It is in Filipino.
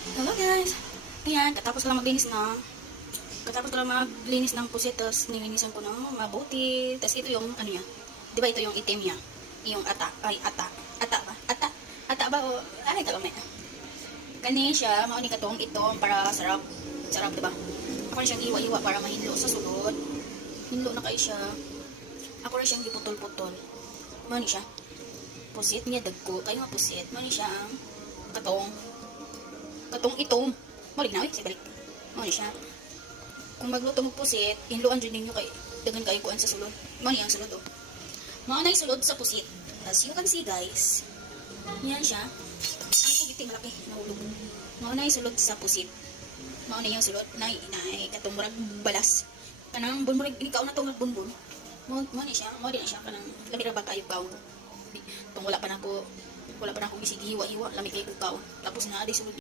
Hello guys! Ayan, katapos ko lang maglinis na. Katapos ko lang maglinis ng pusit, tapos nilinisan ko ng mabuti. Tapos ito yung, ano yan? Di ba ito yung itim niya? Yung ata. Ay, ata. Ata ba? Ata? Ata ba? O, ay, ito may. Kani siya, mauni ka tong itong para sarap. Sarap, di ba? Ako na siyang iwa-iwa para mahinlo sa sulod. Hinlo na kayo siya. Ako na siyang giputol-putol. Mauni siya. Pusit niya, dagko. Kayo nga pusit. Mauni siya ang katong itong malig na si balik mo ni siya. Kung magluto mo pusit, hinluan dyan ninyo kay dagan kayo kuan sa sulod. Mo ni ang sulod oh. Mao na sulod sa pusit. As you can see guys, yan siya. Ang kubiting malaki nahulog. Mao na sulod sa pusit. Mao na yung sulod na katong murag balas. Kanang bunburig ikaw na tong bunbun. Mo ni siya, mo din siya kanang labi ra ba kayo kaon. Tung wala pa na ako gisig hiwa-hiwa, lami kayo kaon. Tapos na adi sulod